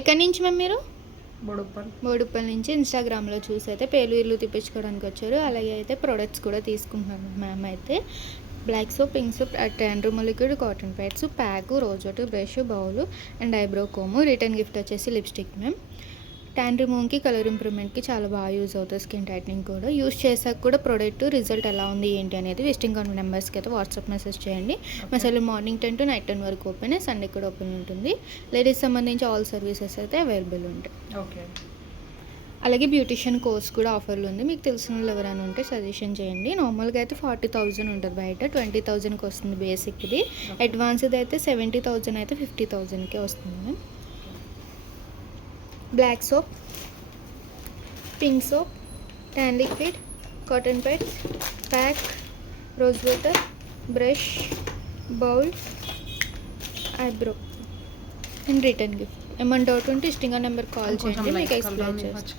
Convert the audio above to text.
ఎక్కడి నుంచి మ్యామ్ మీరు? బొడుప్పల్. బోడుప్పల్ నుంచి ఇన్స్టాగ్రామ్లో చూసి అయితే పేలు ఇల్లు తిప్పించుకోవడానికి వచ్చారు. అలాగే అయితే ప్రొడక్ట్స్ కూడా తీసుకుంటున్నారు మ్యామ్ అయితే. బ్లాక్ సోప్ పింక్ సోప్ ట్యాండ్రూమ్ లిక్విడ్ కాటన్ ప్యాడ్స్ ప్యాక్ రోజోటు brush bowl and eyebrow కోము. Return gift వచ్చేసి లిప్స్టిక్ మ్యామ్. ట్యాన్ రిమూవ్కి కలర్ ఇంప్రూవ్మెంట్కి చాలా బాగా యూజ్ అవుతుంది స్కిన్ టైట్నింగ్ కూడా. యూజ్ చేసాక కూడా ప్రోడక్ట్ రిజల్ట్ ఎలా ఉంది ఏంటి అనేది విజిటింగ్ కార్డ్ నెంబర్స్కి అయితే వాట్సాప్ మెసేజ్ చేయండి. Message morning ten to night ten వరకు ఓపెన్ సండే కూడా ఓపెన్ ఉంటుంది. లేడీస్ సంబంధించి ఆల్ సర్వీసెస్ అయితే అవైలబుల్ ఉంటాయి. ఓకే అలాగే బ్యూటిషియన్ కోర్స్ కూడా ఆఫర్లు ఉంది. మీకు తెలిసిన వాళ్ళు ఎవరైనా ఉంటే సజెషన్ చేయండి. నార్మల్గా అయితే ఫార్టీ థౌజండ్ ఉంటుంది బయట. ట్వంటీ థౌజండ్కి వస్తుంది బేసిక్ది అడ్వాన్స్ది అయితే సెవెంటీ థౌజండ్ అయితే ఫిఫ్టీ థౌజండ్కే వస్తుంది black soap pink soap tan liquid cotton pads pack rose water brush bowl eyebrow. And return gift. ఏమైనా డౌట్ ఉంటే ఇష్టంగా నెంబర్ కాల్ చేయండి మీకు ఎక్స్ప్లెయిన్ చేస్తాను